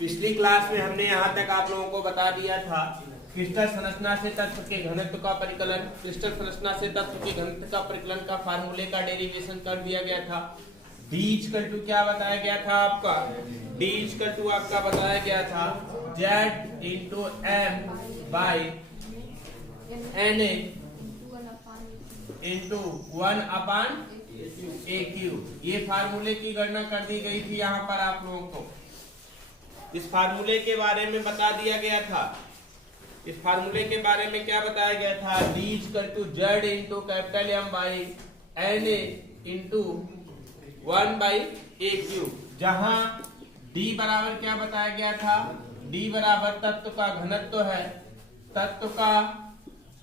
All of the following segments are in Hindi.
पिछली क्लास में हमने यहाँ तक आप लोगों को बता दिया था क्रिस्टल संरचना से तत्व के घनत्व का परिकलन, क्रिस्टल संरचना से तत्व के घनत्व का परिकलन का फार्मूले का डेरिवेशन कर दिया गया था। D इक्वल टू क्या बताया गया था आपका? D इक्वल टू आपका बताया गया था Z into M by NA into 1 upon AQ। ये फार्मूले की गणना कर दी गई थी यहाँ पर आप लोगों को। इस फार्मूले के बारे में बता दिया गया था। इस फार्मूले के बारे में क्या बताया गया था? D equal to Z into capital M by NA into 1 by AQ, जहां D बराबर क्या बताया गया था? D बराबर तत्व का घनत्व है, तत्व का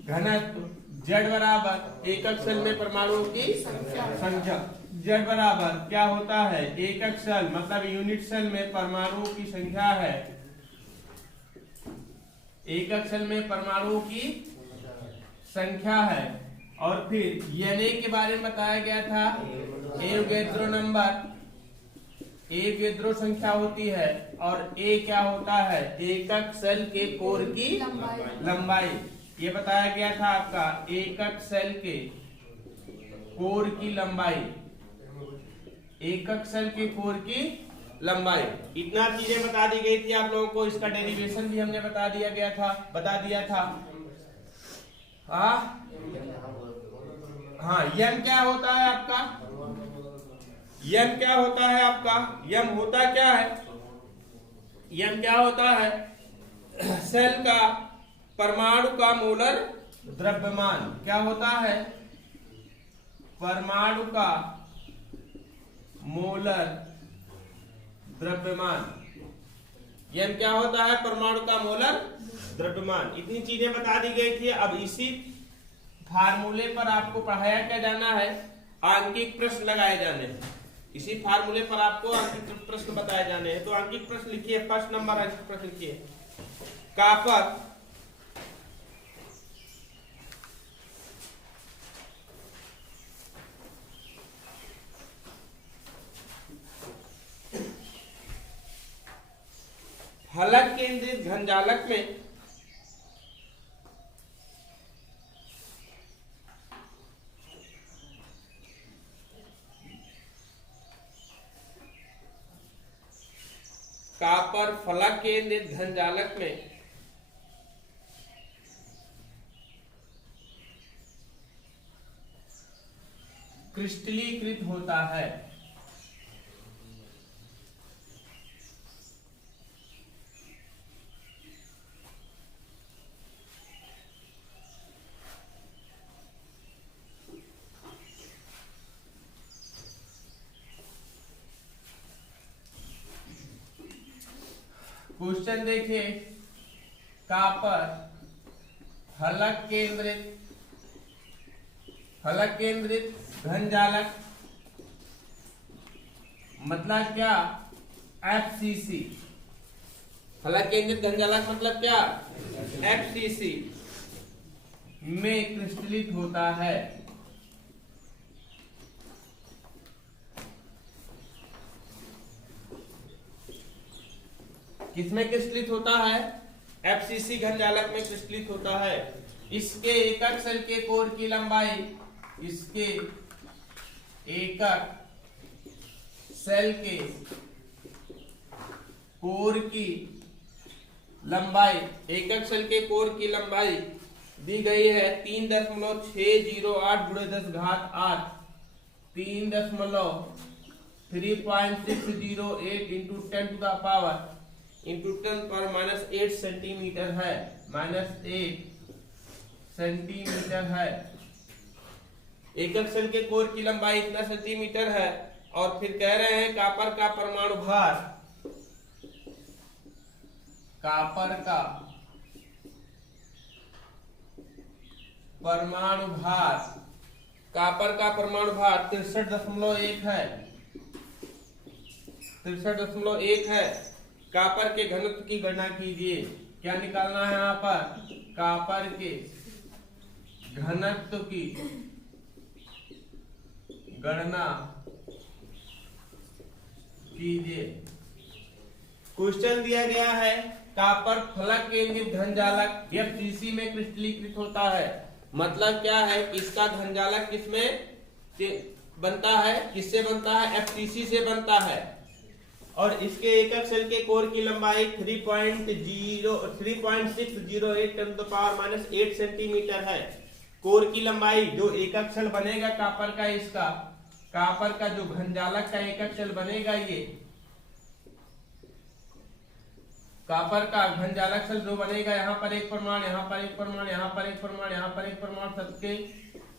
घनत्व। Z बराबर एकक सेल में परमाणुओं की संख्या। Z बराबर क्या होता है? एकक सेल मतलब यूनिट सेल में परमाणुओं की संख्या है। एकक सेल में परमाणुओं की संख्या है। और फिर Na के बारे में बताया गया था एवोगैड्रो नंबर, एवोगैड्रो संख्या होती है। और A क्या होता है? एकक सेल के कोर की लंबाई। ये बताया गया था आपका एकक सेल के कोर की लंबाई, एकक सेल के कोर की लंबाई। इतना चीजें बता दी गई थी आप लोगों को। इसका डेरिवेशन भी हमने बता दिया था। हाँ, यम क्या होता है आपका? यम क्या होता है आपका? यम होता क्या है? यम क्या होता है? सेल का परमाणु का मोलर द्रव्यमान। क्या होता है? परमाणु का मोलर द्रव्यमान। यम क्या होता है? परमाणु का मोलर द्रव्यमान। इतनी चीजें बता दी गई थी। अब इसी फार्मूले पर आपको पढ़ाया क्या जाना है? आंकिक प्रश्न लगाए जाने हैं। इसी फार्मूले पर आपको आंकिक प्रश्न बताए जाने हैं। तो आंकिक प्रश्न लिखिए। फर्स्ट नंबर आंकिक प्रश्न लिखिए। कापर फलक केंद्रित घनजालक में कापर फलक केंद्रित घनजालक में क्रिस्टलीकृत होता है। क्वेश्चन देखिए, कापर फलक केंद्रित घनजालक मतलब क्या? FCC। फलक केंद्रित घनजालक मतलब क्या? FCC में क्रिस्टलित होता है। किसमें क्रिस्टलित होता है? FCC घनजालक में क्रिस्टलित होता है। इसके एकक सेल के कोर की लंबाई, इसके एकक सेल के कोर की लंबाई, एकक सेल के कोर की लंबाई दी गई है 3.608 × 10⁸, 3.3608 इंटू 10⁻⁸ सेंटीमीटर है। -8 सेंटीमीटर है। एकक सेल के कोर की लंबाई इतना सेंटीमीटर है। और फिर कह रहे हैं कापर का परमाणु भार, कापर का परमाणु भार, कापर का परमाणु भार 63.1 है। 63.1 है। कापर के घनत्व की गणना कीजिए। क्या निकालना है यहाँ पर? कापर के घनत्व की गणना कीजिए। क्वेश्चन दिया गया है कॉपर फलक केंद्रित धनजालक FCC में क्रिस्टलीकृत होता है। मतलब क्या है कि इसका धनजालक किसमें बनता है, किससे बनता है, FCC से बनता है। और इसके एकक शेल के कोर की लंबाई 3.608 × 10⁻⁸ सेंटीमीटर है। कोर की लंबाई जो एकक शेल बनेगा कॉपर का, इसका कॉपर का जो घनजालक का एकक शेल बनेगा, ये कॉपर का घनजालक शेल जो बनेगा, यहाँ पर एक परमाणु, यहाँ पर एक परमाणु, यहाँ पर एक परमाणु, यहाँ पर एक परमाणु, सबके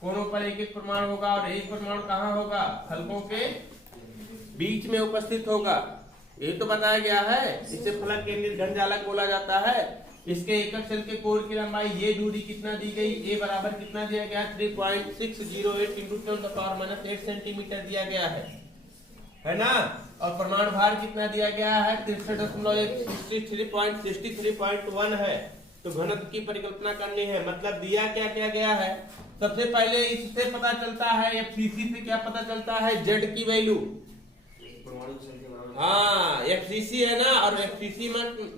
कोनों पर एक एक परमाणु होगा। और एक परमाणु कहाँ होगा, फलकों के बीच में उपस्थित होगा। ये तो बताया गया है, इसे फलक केंद्रित घनजालक बोला जाता है। इसके एकक शेल के कोर की लंबाई, ये दूरी कितना दी गई, ए बराबर कितना दिया गया, 3.608 × 10⁻⁸ सेंटीमीटर दिया गया है ना। और परमाणु भार कितना दिया गया है, 63.1 है। तो घनत्व की परिकल्पना करनी है, मतलब दिया क्या क्या गया है। सबसे पहले इससे पता चलता है, FCC से क्या पता चलता है, Z की वैल्यू। हाँ, FCC है ना, और FCC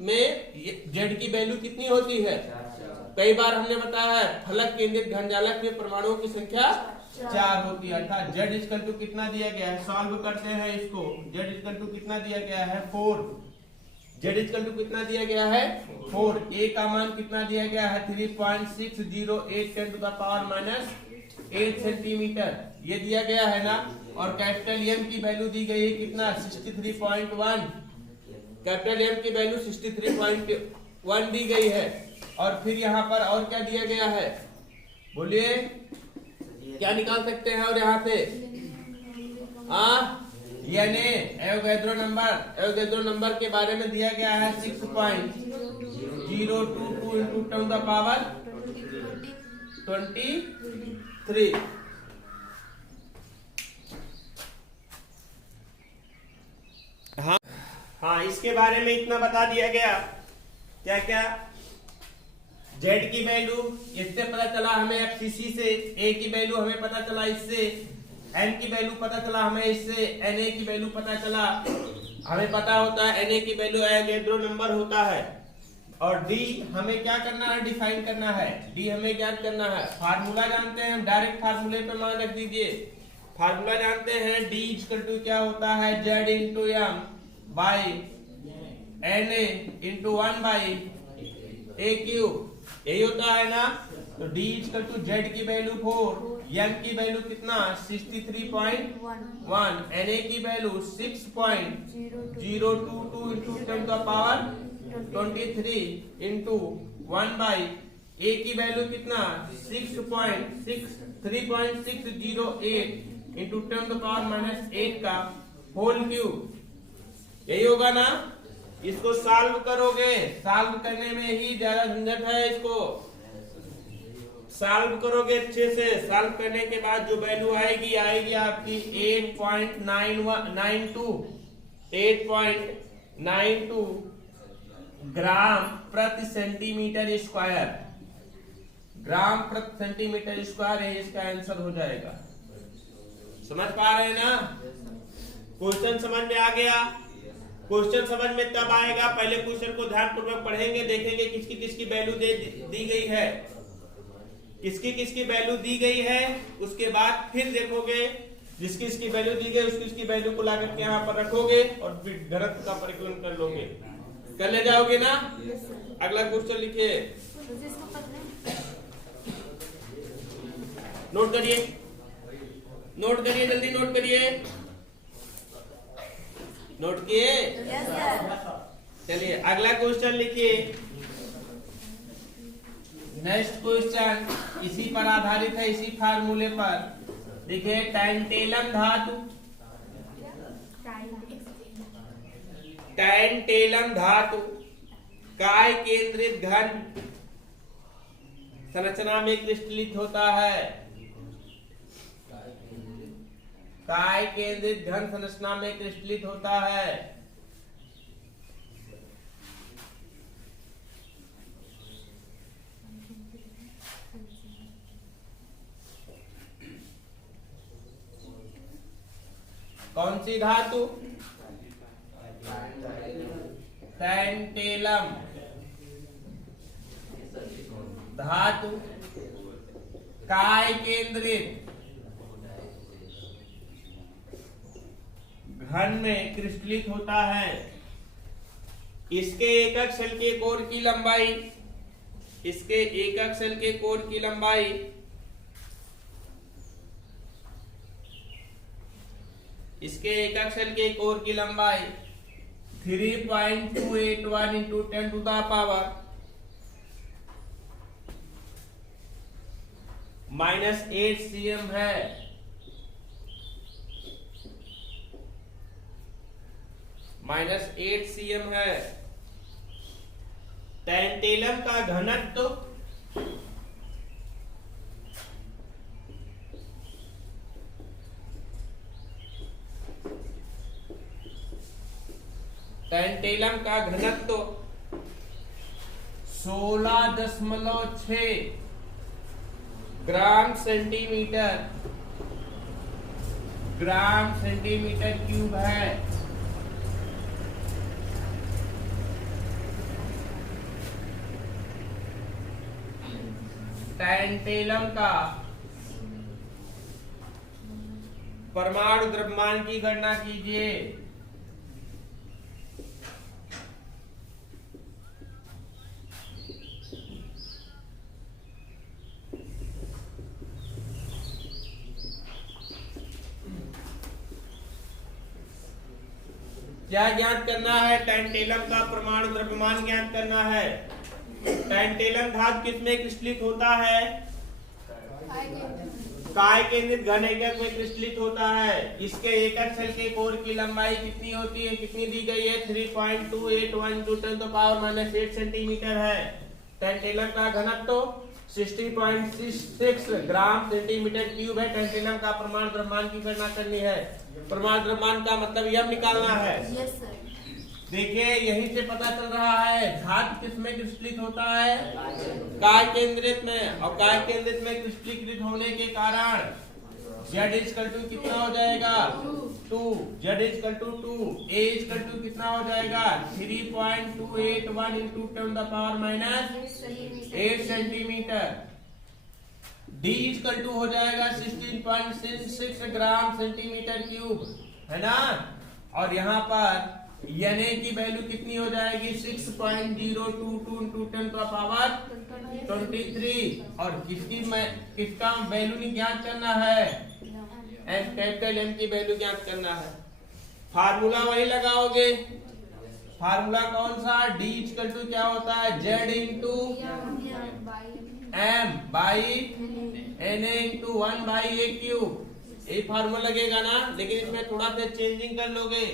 में Z की वैल्यू कितनी होती है, कई बार हमने बताया है, फलक केंद्रित घनजालक में परमाणुओं की संख्या 4 होती है। अर्थात Z इक्वल टू कितना दिया गया है, सॉल्व करते हैं इसको। Z इक्वल टू कितना दिया गया है, 4। Z इक्वल टू कितना दिया गया है, 4। A का मान कितना दिया गया है, 3.608 × 10⁻⁸ सेंटीमीटर, ये दिया गया है ना। और कैपिटल M की वैल्यू दी गई है कितना, 63.1। कैपिटल M की वैल्यू 63.1 दी गई है। और फिर यहाँ पर और क्या दिया गया है, बोलिए क्या निकाल सकते हैं। और यहाँ से एवोगैड्रो नंबर के बारे में दिया गया है 6.022 × 10⁻23। हाँ, इसके बारे में इतना बता दिया गया। क्या क्या, Z की वैल्यू इससे पता चला हमें, FCC से। A की वैल्यू हमें पता चला इससे। N की वैल्यू पता चला हमें इससे। Na की वैल्यू पता चला, हमें पता होता है Na की वैल्यू एवोगैड्रो नंबर होता है। और D हमें क्या करना है, डिफाइन करना है। D हमें ज्ञात करना है। फार्मूला जानते हैं हम, डायरेक्ट फार्मूले पे मान रख दीजिए। फार्मूला जानते हैं, D इक्वल टू क्या होता है, Z × M by Na × 1/A3, यही होता है ना। तो D इक्वल टू Z की वैल्यू 4, M की वैल्यू कितना, 63.1, Na की वैल्यू 6.022 × 10⁻23 × 1/A की वैल्यू कितना, 3.608 × 10⁻8 का होल क्यूब, यही होगा ना। इसको सॉल्व करोगे, सॉल्व करने में ही ज्यादा झंझट है। इसको सॉल्व करोगे अच्छे से, सॉल्व करने के बाद जो वैल्यू आएगी आपकी 8.92 ग्राम प्रति सेंटीमीटर स्क्वायर। ग्राम प्रति सेंटीमीटर स्क्वायर है, इसका आंसर हो जाएगा। समझ पा रहे हैं ना, क्वेश्चन समझ में आ गया। क्वेश्चन समझ में तब आएगा, पहले क्वेश्चन को ध्यानपूर्वक पढ़ेंगे, देखेंगे किसकी किसकी वैल्यू दी गई है, किसकी किसकी वैल्यू दी गई है। उसके बाद फिर देखोगे जिसकी इसकी वैल्यू दी गई उसकी इसकी वैल्यू को लाकर के यहाँ पर रखोगे और फिर घनत्व का परिकलन कर लोगे। कर ले जाओगे ना। अगला क्वेश्चन लिखिए, नोट करिए, नोट करिए, जल्दी नोट करिए। नोट किए? चलिए अगला क्वेश्चन लिखिए। नेक्स्ट क्वेश्चन इसी पर आधारित है, इसी फार्मूले पर। देखिए, टैंटेलम धातु काय केंद्रित घन संरचना में क्रिस्टलित होता है। काय केंद्रित घन संरचना में क्रिस्टलित होता है। कौन सी धातु? टैंटेलम धातु काय केंद्रित घन में क्रिस्टलित होता है। इसके एकक शेल के कोर की लंबाई, इसके एकक शेल के कोर की लंबाई 3.281 into 10 to the power -8 cm है। -8 cm है। टैंटेलम का घनत्व टैंटेलम का घनत्व 16.6 ग्राम सेंटीमीटर क्यूब है। टैंटेलम का परमाणु द्रव्यमान की गणना कीजिए। क्या ज्ञात करना है? टैंटेलम का परमाणु द्रव्यमान ज्ञात करना है। टैंटेलम धातु किसमें क्रिस्टलित होता है? काय केंद्रित घन एकक में क्रिस्टलित होता है। इसके एकक शेल के कोर की लंबाई कितनी होती है? कितनी दी गई है? 3.281 × 10⁻⁸ सेंटीमीटर है। टैंटेलम का घनत्व 60.66 ग्राम सेंटीमीटर क्यूब है। टैंटेलम का परमाणु द्रव्यमान की गणना करनी है। परमाणु द्रव्यमान का मतलब यम निकालना है। Yes sir. देखिए यहीं से पता चल रहा है धातु किसमें क्रिस्टलित होता है? काय केंद्रित में। और काय केंद्रित में क्रिस्टलीकृत होने के कारण Z कितना हो जाएगा? 2। Z 2। A कितना हो जाएगा? 3.281 into 10⁻⁸ सेंटीमीटर। D हो जाएगा 16.66 ग्राम सेंटीमीटर क्यूब, है ना। और यहाँ पर Na की वैल्यू कितनी हो जाएगी? 6.022 into 10⁻23। और किसका वैल्यू नहीं ज्ञात करना है? कैपिटल M की वैल्यू ज्ञात करना है। फार्मूला वही लगाओगे। फार्मूला कौन सा? D क्या होता है? Z into M by Na into 1/a cube. ये फार्मूला लगेगा ना। लेकिन इसमें थोड़ा सा चेंजिंग कर लोगे।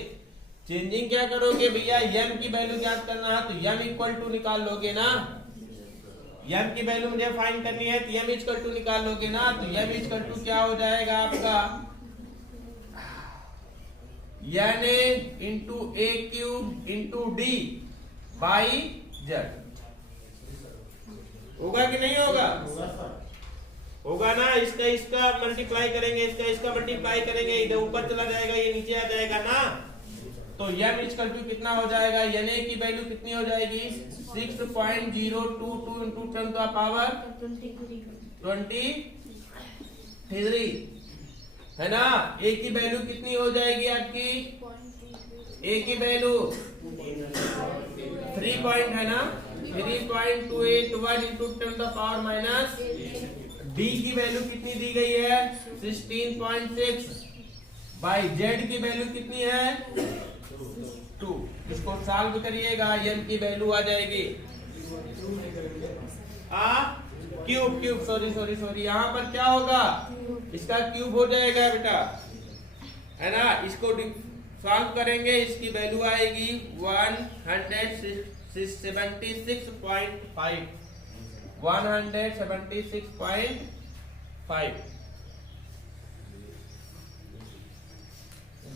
चेंजिंग क्या करोगे भैया? m की वैल्यू ज्ञात करना है तो m निकाल लोगे ना। m की वैल्यू मुझे फाइंड करनी है तो m निकाल लोगे ना। तो m क्या हो जाएगा आपका? Na into a cube into d by z। होगा कि नहीं होगा? होगा ना। इसका मल्टीप्लाई करेंगे, इसका मल्टीप्लाई करेंगे, इधर ऊपर चला जाएगा, ये नीचे आ जाएगा ना। तो m कितना हो जाएगा? Na की वैल्यू कितनी हो जाएगी? 6.022 into 10⁻23, है ना। A की वैल्यू कितनी हो जाएगी आपकी? A की वैल्यू 3 पॉइंट है ना। 3.281 into 10⁻⁻। D की वैल्यू कितनी दी गई है? 16.6 बाई Z की वैल्यू कितनी है? 2। इसको सॉल्व करिएगा, m की वैल्यू आ जाएगी क्यूब सॉरी यहाँ पर क्या होगा? इसका क्यूब हो जाएगा बेटा, है ना। इसको सॉल्व करेंगे, इसकी वैल्यू आएगी 176.5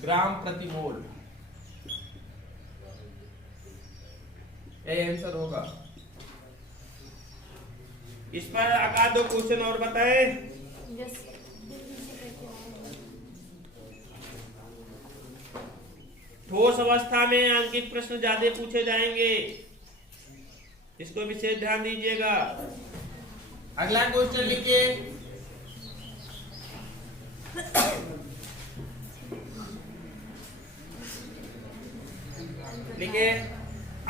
ग्राम प्रति मोल। यही आंसर होगा। इस पर आकार दो क्वेश्चन और बताएं। ठोस अवस्था में अंकित प्रश्न ज्यादा पूछे जाएंगे, इसको विशेष ध्यान दीजिएगा। अगला क्वेश्चन लिखिए। लिखिए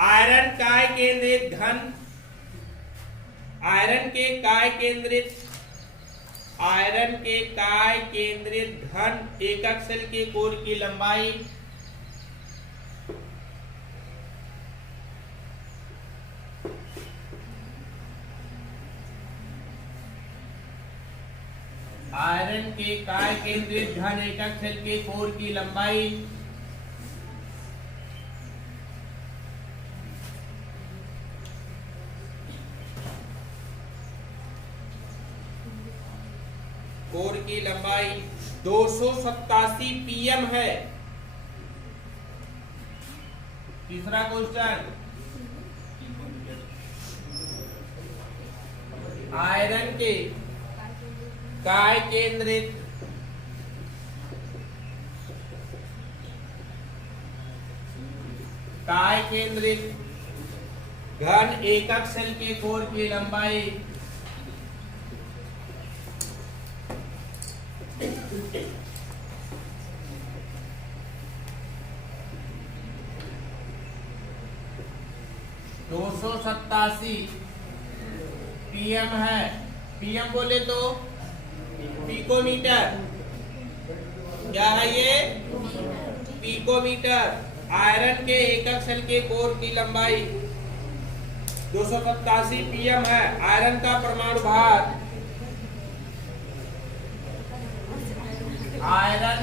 आयरन काय केंद्रित घन, आयरन के काय केंद्रित घन एकक सेल के कोर की लंबाई आयरन के काय केंद्रित घन एकक सेल के कोर की लंबाई कोर की लंबाई 287 pm है। तीसरा क्वेश्चन, आयरन के काय केंद्रित घन एकक सेल के कोर की लंबाई 287 pm है। pm बोले तो पिकोमीटर, क्या है ये? पिकोमीटर। आयरन के एकक सेल के कोर की लंबाई 287 pm है। आयरन का परमाणु भार, आयरन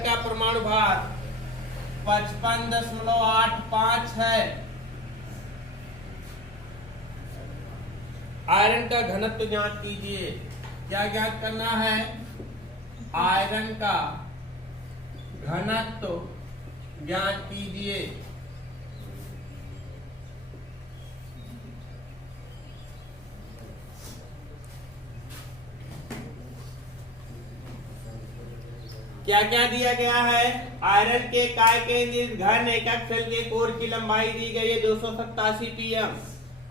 का परमाणु भार 55.85 है। आयरन का घनत्व ज्ञात कीजिए। क्या ज्ञात करना है? आयरन का घनत्व ज्ञात कीजिए। क्या क्या दिया गया है? आयरन के काय केंद्रित घन एकक सेल के कोर की लंबाई दी गई है 287 pm।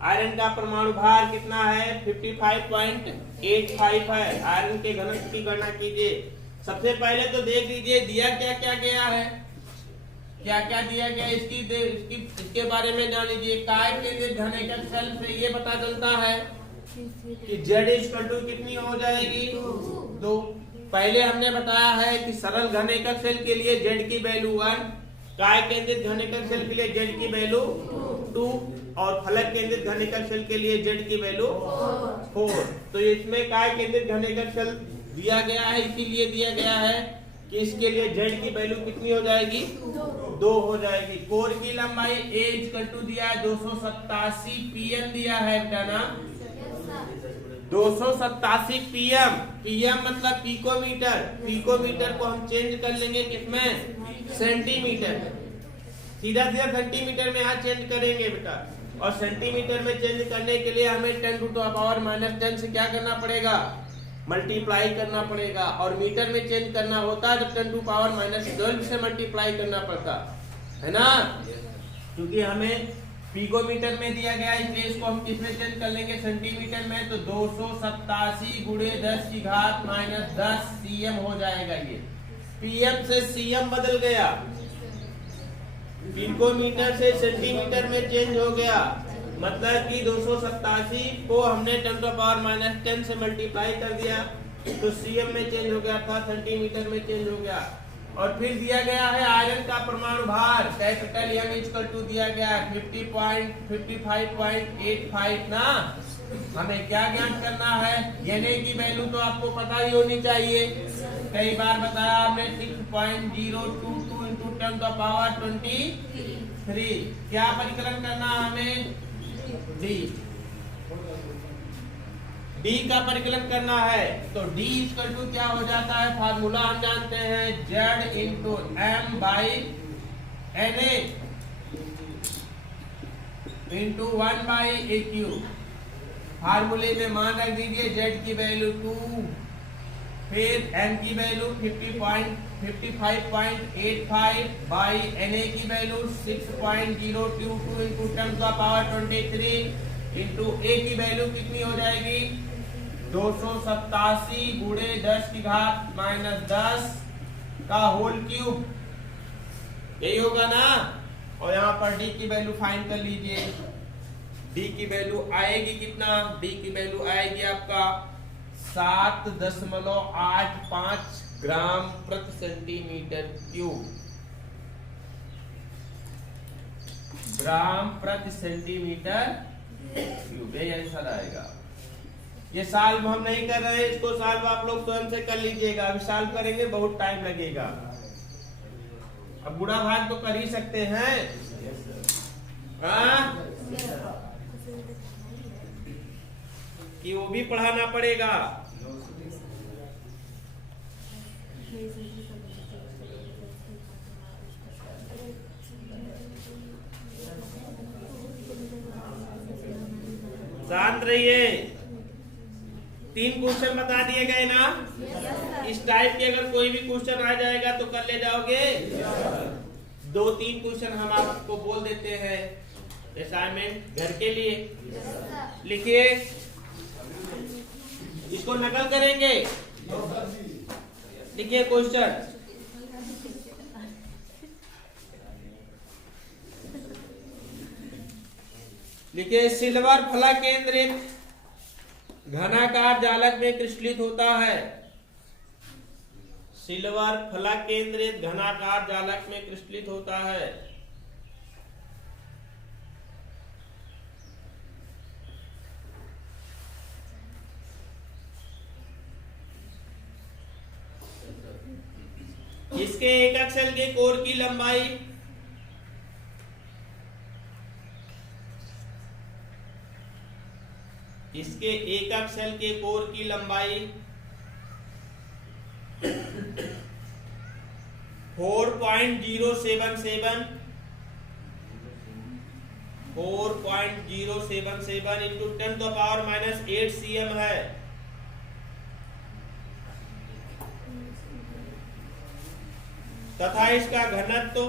आयरन का परमाणु भार कितना है? 55.85 है। आयरन के घनत्व की गणना कीजिए। सबसे पहले तो देख लीजिए दिया क्या क्या गया है, क्या क्या दिया गया इसके बारे में जान लीजिए। काय केंद्रित घन एकक सेल से ये पता चलता है कि Z कितनी हो जाएगी? 2। पहले हमने बताया है कि सरल घन एकक सेल के लिए Z की वैल्यू 1, काय केंद्रित घन एकक सेल के लिए Z की वैल्यू 2 और फलक केंद्रित घन एकक सेल के लिए Z की वैल्यू 4। तो इसमें काय केंद्रित घन एकक सेल दिया गया है, इसीलिए दिया गया है कि इसके लिए Z की वैल्यू कितनी हो जाएगी? 2 हो जाएगी। कोर की लंबाई A दिया है 287 pm दिया है बेटा ना, 287 pm। pm मतलब पिकोमीटर। पिकोमीटर को हम चेंज कर लेंगे किसमें? सेंटीमीटर। सीधा सीधा सेंटीमीटर में यहाँ चेंज करेंगे बेटा। और सेंटीमीटर में चेंज करने के लिए हमें 10⁻⁻10 से क्या करना पड़ेगा? मल्टीप्लाई करना पड़ेगा। और मीटर में चेंज करना होता है तो 10⁻12 से मल्टीप्लाई करना पड़ता है ना, क्योंकि हमें पिकोमीटर में दिया गया है, इसलिए इसको हम किसमें चेंज कर लेंगे? सेंटीमीटर में। तो 287 × 10⁻−10 cm हो जाएगा। ये pm से cm बदल गया, पिकोमीटर से सेंटीमीटर में चेंज हो गया। मतलब कि 287 को हमने 10⁻−10 से मल्टीप्लाई कर दिया तो cm में चेंज हो गया था, सेंटीमीटर में चेंज हो गया। और फिर दिया गया है आयरन का परमाणु भार कैपिटल M दिया गया 55.85 ना। हमें क्या ज्ञात करना है? Na की वैल्यू तो आपको पता ही होनी चाहिए, कई बार बताया हमने 6.022 × 10⁻23। क्या परिकलन करना है हमें? D का परिकलन करना है। तो D क्या हो जाता है? फार्मूला हम जानते हैं, Z × M/Na × 1/AQ। फार्मूले में मान रख दीजिए Z की वैल्यू 2, फिर n की वैल्यू 55.85 बाई Na की वैल्यू 6.022 इंटू 10⁻23 इंटू A की वैल्यू कितनी हो जाएगी 287 गुणे 10⁻⁻10 का होल क्यूब, यही होगा ना। और यहाँ पर D की वैल्यू फाइंड कर लीजिए। D की वैल्यू आएगी कितना, D की वैल्यू आएगी आपका 7.85 ग्राम प्रति सेंटीमीटर क्यूब, ग्राम प्रति सेंटीमीटर क्यूब, ये आंसर आएगा। ये सॉल्व हम नहीं कर रहे हैं, इसको सॉल्व आप लोग स्वयं से कर लीजिएगा। अभी सॉल्व करेंगे बहुत टाइम लगेगा। अब गुणा भाग तो कर ही सकते हैं, कि वो भी पढ़ाना पड़ेगा। शांत रहिए। 3 क्वेश्चन बता दिए गए ना। इस टाइप के अगर कोई भी क्वेश्चन आ जाएगा तो कर ले जाओगे। 2-3 क्वेश्चन हम आपको बोल देते हैं असाइनमेंट घर के लिए। लिखिए, इसको नकल करेंगे। लिखिए क्वेश्चन, लिखिए सिल्वर फलक केंद्रित घनाकार जालक में क्रिस्टलित होता है। सिल्वर फलक केंद्रित घनाकार जालक में क्रिस्टलित होता है। इसके एकक सेल के कोर की लंबाई इसके एकक सेल के कोर की लंबाई 4.077 इंटू 10⁻⁸ cm है। तथा इसका घनत्व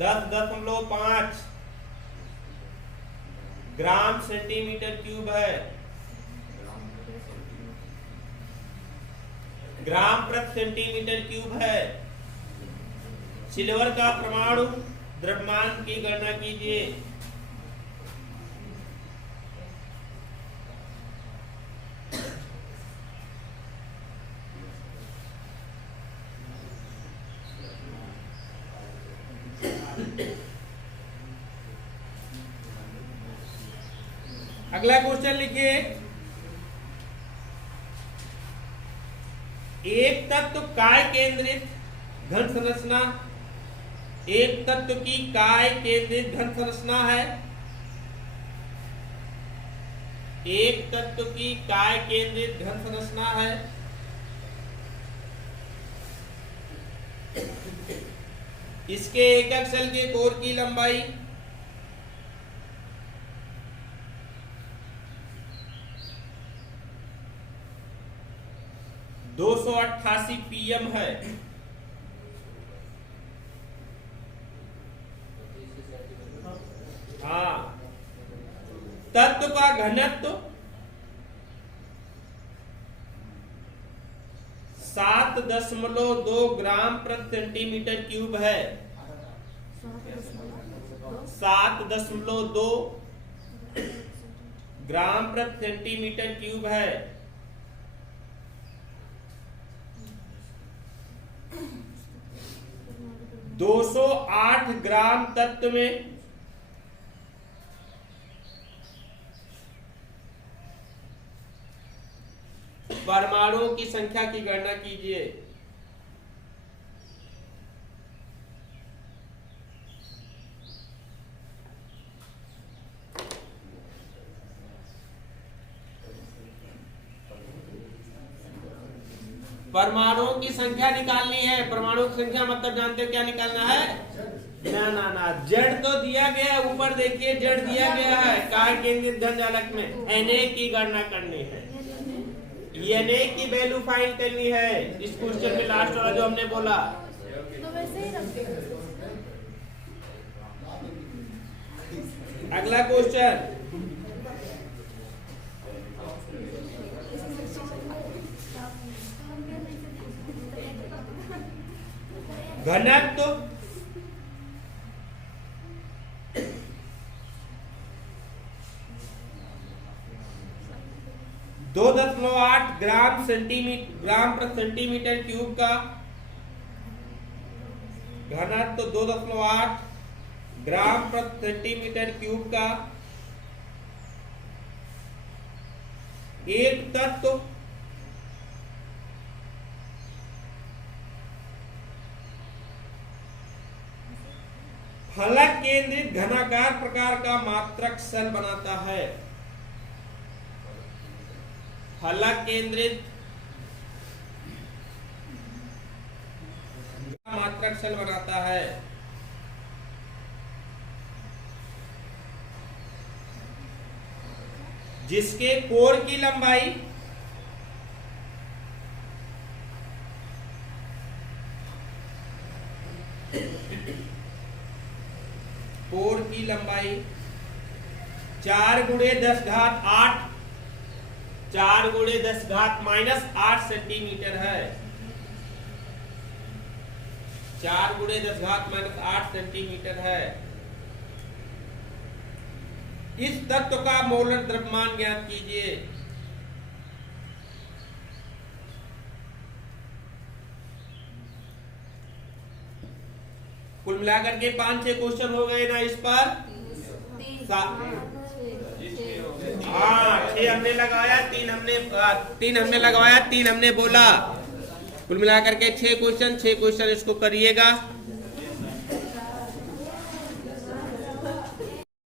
10.5 ग्राम सेंटीमीटर क्यूब है, ग्राम प्रति सेंटीमीटर क्यूब है। सिल्वर का परमाणु द्रव्यमान की गणना कीजिए। अगला क्वेश्चन लिखिए, एक तत्व काय केंद्रित घन संरचना, एक तत्व की काय केंद्रित घन संरचना है। एक तत्व की काय केंद्रित घन संरचना है। इसके एकक सेल के कोर की लंबाई 288 pm है। हाँ, तत्व का घनत्व 7.2 ग्राम प्रति सेंटीमीटर क्यूब है। 7.2 ग्राम प्रति सेंटीमीटर क्यूब है। 208 ग्राम तत्व में परमाणुओं की संख्या की गणना कीजिए। परमाणुओं की संख्या निकालनी है। परमाणु की संख्या मतलब जानते हो क्या निकालना है? ना जड़ तो दिया गया है, ऊपर देखिए जड़ दिया गया है कार्य केंद्रित घन जालक में। Na की गणना करनी है, Na की वैल्यू फाइंड करनी है। इस क्वेश्चन में लास्ट वाला जो हमने बोला, तो वैसे ही रखते हैं। अगला क्वेश्चन, घनत्व 2.8 ग्राम प्रति सेंटीमीटर क्यूब का, घनत्व 2.8 ग्राम प्रति सेंटीमीटर क्यूब का एक तत्व फलक केंद्रित घनाकार प्रकार का मात्रक शेल बनाता है। फलक केंद्रित मात्रक शेल बनाता है जिसके कोर की लंबाई कोर की लंबाई 4 × 10 घात 8 4 × 10 घात -8 सेंटीमीटर है। 4 × 10 घात -8 सेंटीमीटर है। इस तत्व का मोलर द्रव्यमान ज्ञात कीजिए। कुल मिलाकर के 5-6 क्वेश्चन हो गए ना इस पर। हाँ, 6 हमने लगाया, 3 हमने लगवाया, 3 हमने बोला। कुल मिलाकर के 6 क्वेश्चन इसको करिएगा।